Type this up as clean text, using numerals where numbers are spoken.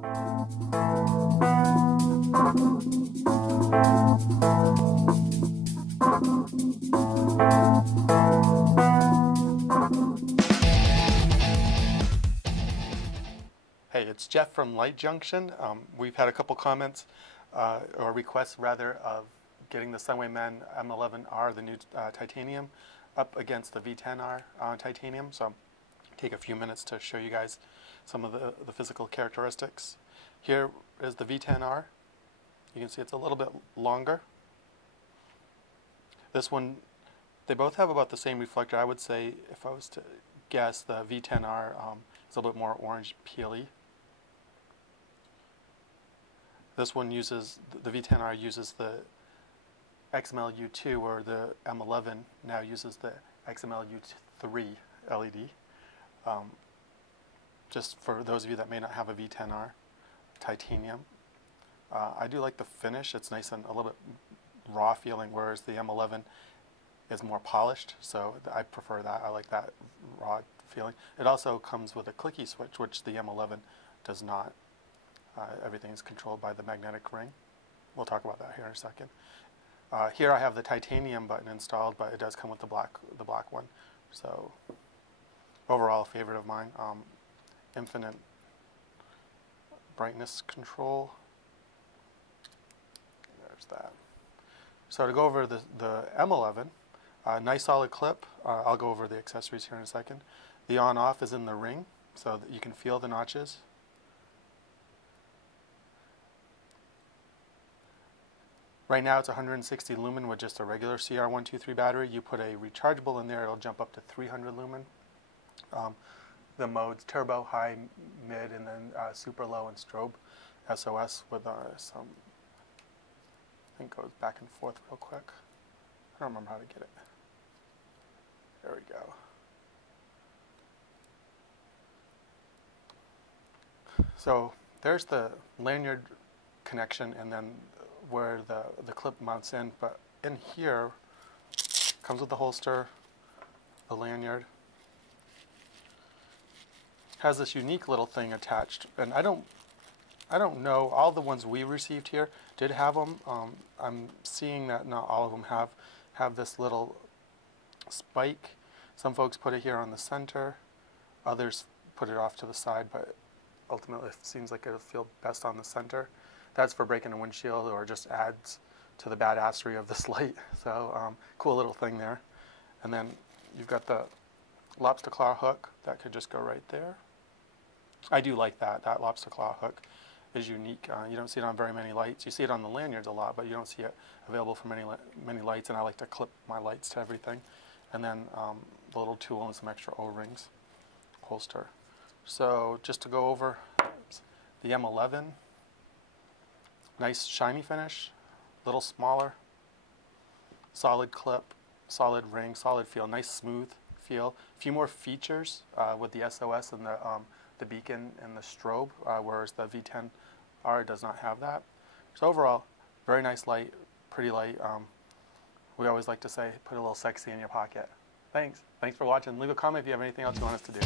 Hey, it's Jeff from Light Junction. We've had a couple comments, or requests rather, of getting the Sunwayman M11R, the new titanium, up against the V10R titanium. So I'll take a few minutes to show you guys some of the physical characteristics. Here is the V10R. You can see it's a little bit longer. This one, they both have about the same reflector. I would say, if I was to guess, the V10R is a little bit more orange peely. This one uses, the V10R uses the XMLU2, or the M11 now uses the XMLU3 LED. Just for those of you that may not have a V10R titanium. I do like the finish. It's nice and a little bit raw feeling, whereas the M11 is more polished, so I prefer that. I like that raw feeling. It also comes with a clicky switch, which the M11 does not. Everything is controlled by the magnetic ring. We'll talk about that here in a second. Here I have the titanium button installed, but it does come with the black one. So overall, a favorite of mine. Infinite brightness control. There's that. So to go over the M11, nice solid clip. I'll go over the accessories here in a second. The on-off is in the ring, so that you can feel the notches. Right now it's 160 lumen with just a regular CR123 battery. You put a rechargeable in there, it'll jump up to 300 lumen. The modes, turbo, high, mid, and then super low and strobe SOS with some, I think goes back and forth real quick. I don't remember how to get it. There we go. So there's the lanyard connection, and then where the clip mounts in, but in here comes with the holster, the lanyard. Has this unique little thing attached, and I don't know, all the ones we received here did have them. I'm seeing that not all of them have this little spike. Some folks put it here on the center, others put it off to the side, but ultimately it seems like it'll feel best on the center. That's for breaking a windshield, or just adds to the badassery of this light. So cool little thing there. And then you've got the lobster claw hook that could just go right there. I do like that. That lobster claw hook is unique. You don't see it on very many lights. You see it on the lanyards a lot, but you don't see it available for many lights, and I like to clip my lights to everything. And then the little tool and some extra O-rings holster. So just to go over the M11, nice shiny finish, little smaller, solid clip, solid ring, solid feel, nice smooth feel. A few more features with the SOS and the beacon and the strobe, whereas the V10R does not have that. So overall, very nice light, pretty light. We always like to say, put a little sexy in your pocket. Thanks for watching. Leave a comment if you have anything else you want us to do.